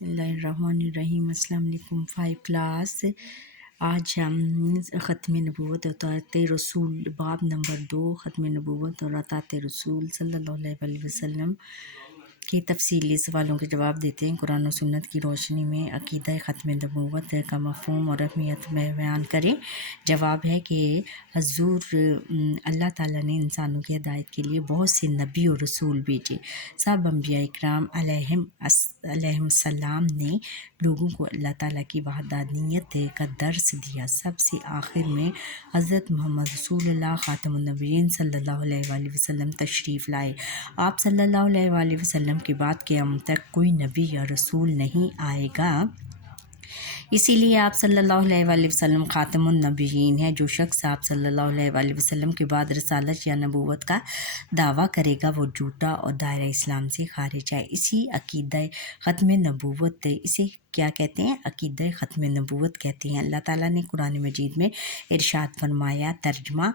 بسم اللہ الرحمن الرحیم۔ السلام علیکم 5 کلاس۔ آج ہم ختم نبوت اور اطاعت رسول باب نمبر 2 ختم نبوت اور اطاعت رسول صلی اللہ علیہ وسلم کے تفصیلی سوالوں کے جواب دیتے ہیں۔ قرآن و سنت کی روشنی میں عقیدہ ختم نبوت کا مفہوم اور اہمیت میں بیان کریں۔ جواب ہے کہ حضور اللہ تعالیٰ نے انسانوں کی ہدایت کے لیے بہت سے نبی اور رسول بھیجے۔ سب انبیاء اکرام علیہم السلام نے لوگوں کو اللہ تعالیٰ کی وحدانیت کا درس دیا۔ سب سے آخر میں حضرت محمد رسول اللہ خاتم النبیین صلی اللہ علیہ وآلہ وسلم تشریف لائے۔ آپ صلی اللہ علیہ وآلہ وسلم کے بعد قیامت تک کوئی نبی یا رسول نہیں آئے گا، اسی لیے آپ صلی اللہ علیہ وآلہ وسلم خاتم النبیین ہیں۔ جو شخص آپ صلی اللہ علیہ وآلہ وسلم کے بعد رسالت یا نبوت کا دعویٰ کرے گا وہ جھوٹا اور دائرہ اسلام سے خارج ہے۔ اسی عقیدہ ختم نبوت اسے کیا کہتے ہیں؟ عقیدہ ختم نبوت کہتے ہیں۔ اللہ تعالیٰ نے قرآن مجید میں ارشاد فرمایا، ترجمہ: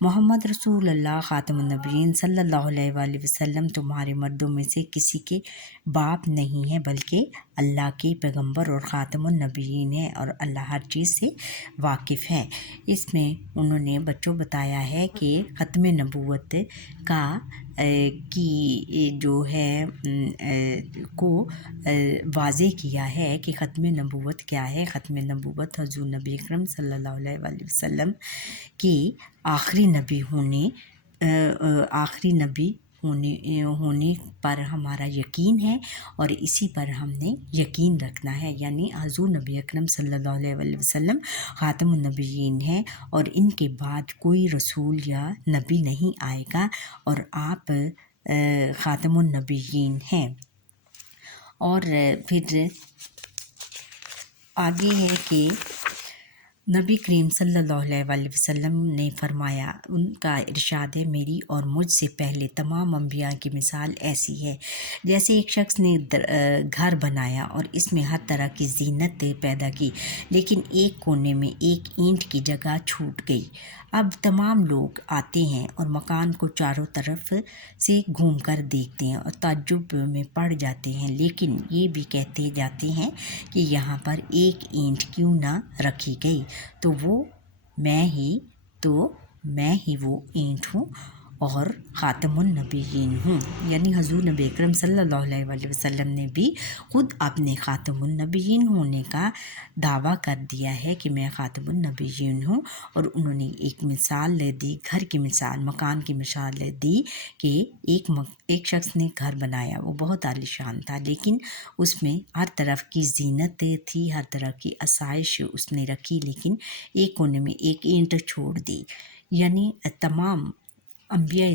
محمد رسول اللہ خاتم النبیین صلی اللہ علیہ وآلہ وسلم تمہارے مردوں میں سے کسی کے باپ نہیں ہیں بلکہ اللہ کے پیغمبر اور خاتم النبیین ہیں، اور اللہ ہر چیز سے واقف ہے۔ اس میں انہوں نے بچوں بتایا ہے کہ ختم نبوت کا کی جو ہے کو واضح کیا ہے کہ ختم نبوت کیا ہے۔ ختم نبوت حضور نبی اکرم صلی اللہ علیہ وآلہ وسلم کی آخری نبی ہونے پر ہمارا یقین ہے، اور اسی پر ہم نے یقین رکھنا ہے۔ یعنی حضور نبی اکرم صلی اللہ علیہ وآلہ وسلم خاتم النبیین ہیں، اور ان کے بعد کوئی رسول یا نبی نہیں آئے گا، اور آپ خاتم النبیین ہیں۔ اور پھر آگے ہے کہ نبی کریم صلی اللہ علیہ وآلہ وسلم نے فرمایا، ان کا ارشاد ہے، میری اور مجھ سے پہلے تمام انبیاء کی مثال ایسی ہے جیسے ایک شخص نے گھر بنایا اور اس میں ہر طرح کی زینت پیدا کی، لیکن ایک کونے میں ایک اینٹ کی جگہ چھوٹ گئی۔ اب تمام لوگ آتے ہیں اور مکان کو چاروں طرف سے گھوم کر دیکھتے ہیں اور تعجب میں پڑ جاتے ہیں، لیکن یہ بھی کہتے جاتے ہیں کہ یہاں پر ایک اینٹ کیوں نہ رکھی گئی، تو میں ہی وہ اینٹ ہوں اور خاتم النبیین ہوں۔ یعنی حضور نبی اکرم صلی اللہ علیہ وآلہ وسلم نے بھی خود اپنے خاتم النبیین ہونے کا دعویٰ کر دیا ہے کہ میں خاتم النبیین ہوں، اور انہوں نے ایک مثال دی، گھر کی مثال، مکان کی مثال دی کہ ایک شخص نے گھر بنایا، وہ بہت عالیشان تھا، لیکن اس میں ہر طرف کی زینت تھی، ہر طرح کی آسائش اس نے رکھی، لیکن ایک کونے میں ایک اینٹ چھوڑ دی۔ یعنی تمام انبیاء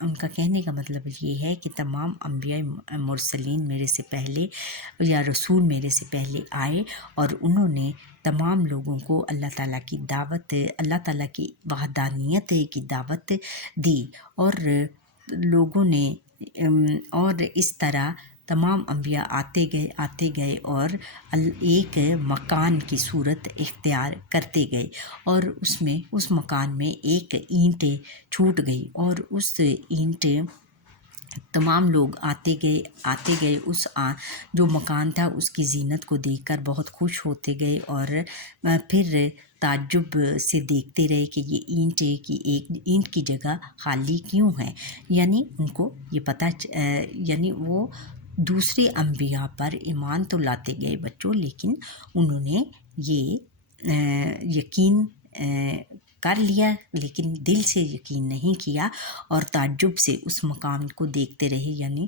ان کا کہنے کا مطلب یہ ہے کہ تمام انبیاء مرسلین میرے سے پہلے یا رسول میرے سے پہلے آئے، اور انہوں نے تمام لوگوں کو اللہ تعالیٰ کی دعوت، اللہ تعالیٰ کی وحدانیت کی دعوت دی، اور لوگوں نے اور اس طرح تمام انبیاء آتے گئے اور ایک مکان کی صورت اختیار کرتے گئے، اور اس مکان میں ایک اینٹ چھوٹ گئی، اور اس اینٹ تمام لوگ آتے گئے اس جو مکان تھا اس کی زینت کو دیکھ کر بہت خوش ہوتے گئے، اور پھر تعجب سے دیکھتے رہے کہ یہ اینٹ کی جگہ خالی کیوں ہے۔ یعنی ان کو یہ یعنی وہ دوسرے انبیاء پر ایمان تو لاتے گئے بچوں، لیکن انہوں نے یہ یقین کر لیا لیکن دل سے یقین نہیں کیا، اور تعجب سے اس مقام کو دیکھتے رہے، یعنی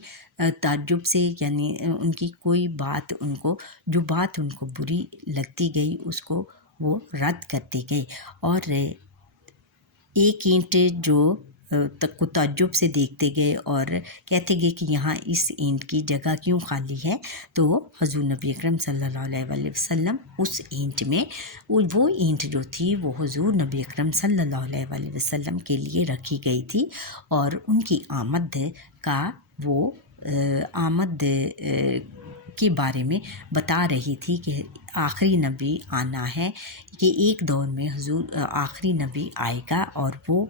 تعجب سے، یعنی ان کی کوئی بات جو بات ان کو بری لگتی گئی اس کو وہ رد کرتے گئے، اور ایک اینٹ کو تعجب سے دیکھتے گئے اور کہتے گئے کہ یہاں اس اینٹ کی جگہ کیوں خالی ہے، تو حضور نبی اکرم صلی اللہ علیہ وآلہ وسلم اس اینٹ میں وہ اینٹ جو تھی وہ حضور نبی اکرم صلی اللہ علیہ وآلہ وسلم کے لیے رکھی گئی تھی، اور ان کی آمد کے بارے میں بتا رہی تھی کہ آخری نبی آنا ہے، کہ ایک دور میں حضور آخری نبی آئے گا، اور وہ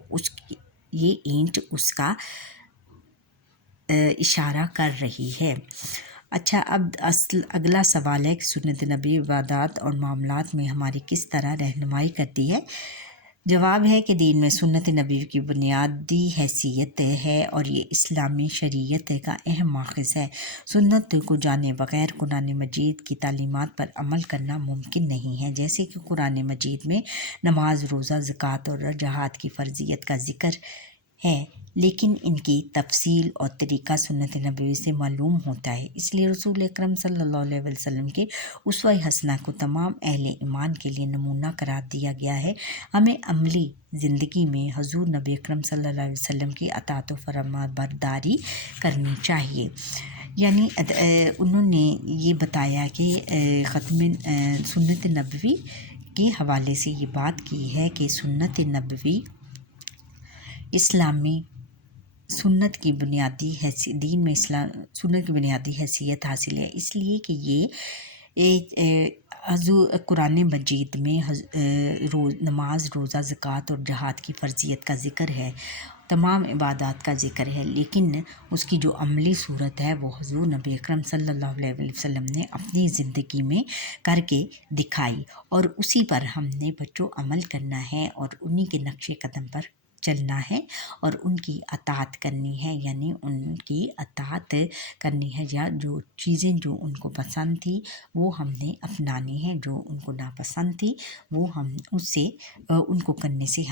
یہ اینٹ اس کا اشارہ کر رہی ہے۔ اچھا، اب اگلا سوال ہے کہ سنت نبی عبادات اور معاملات میں ہماری کس طرح رہنمائی کرتی ہے؟ جواب ہے کہ دین میں سنت نبی کی بنیادی حیثیت ہے اور یہ اسلامی شریعت کا اہم ماخذ ہے۔ سنت کو جانے بغیر قرآن مجید کی تعلیمات پر عمل کرنا ممکن نہیں ہے، جیسے کہ قرآن مجید میں نماز، روزہ، زکوٰۃ اور جہاد کی فرضیت کا ذکر ہے، لیکن ان کی تفصیل اور طریقہ سنت نبوی سے معلوم ہوتا ہے۔ اس لیے رسول اکرم صلی اللہ علیہ وسلم کے اسوہ حسنہ کو تمام اہل ایمان کے لیے نمونہ قرار دیا گیا ہے۔ ہمیں عملی زندگی میں حضور نبی اکرم صلی اللہ علیہ وسلم کی اطاعت و فرمانبرداری کرنی چاہیے۔ یعنی انہوں نے یہ بتایا کہ ختم سنت نبوی کے حوالے سے یہ بات کی ہے کہ سنت نبوی اسلامی سنت کی بنیادی حیثیت، دین میں سنت کی بنیادی حیثیت حاصل ہے، اس لیے کہ یہ قرآن مجید میں نماز، روزہ، زکوٰۃ اور جہاد کی فرضیت کا ذکر ہے، تمام عبادات کا ذکر ہے، لیکن اس کی جو عملی صورت ہے وہ حضور نبی اکرم صلی اللہ علیہ وسلم نے اپنی زندگی میں کر کے دکھائی، اور اسی پر ہم نے بچوں عمل کرنا ہے اور انہی کے نقش قدم پر چلنا ہے اور ان کی اطاعت کرنی ہے، یعنی ان کی اطاعت کرنی ہے، یا جو چیزیں جو ان کو پسند تھی وہ ہم نے اپنانی ہے، جو ان کو ناپسند تھی وہ ہم اس سے ان کو کرنے سے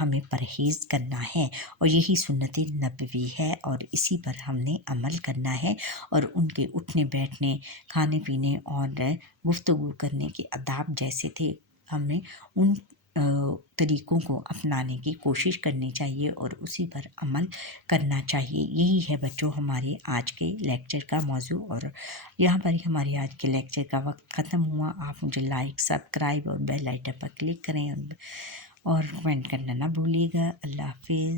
ہمیں پرہیز کرنا ہے، اور یہی سنت نبوی ہے اور اسی پر ہم نے عمل کرنا ہے، اور ان کے اٹھنے بیٹھنے، کھانے پینے اور گفتگو کرنے کے آداب جیسے تھے، ہمیں ان طریقوں کو اپنانے کی کوشش کرنی چاہیے اور اسی پر عمل کرنا چاہیے۔ یہی ہے بچوں ہمارے آج کے لیکچر کا موضوع، اور یہاں پر ہی ہمارے آج کے لیکچر کا وقت ختم ہوا۔ آپ مجھے لائک، سبسکرائب اور بیل آئیکن پر کلک کریں اور کمنٹ کرنا نہ بھولیے گا۔ اللہ حافظ۔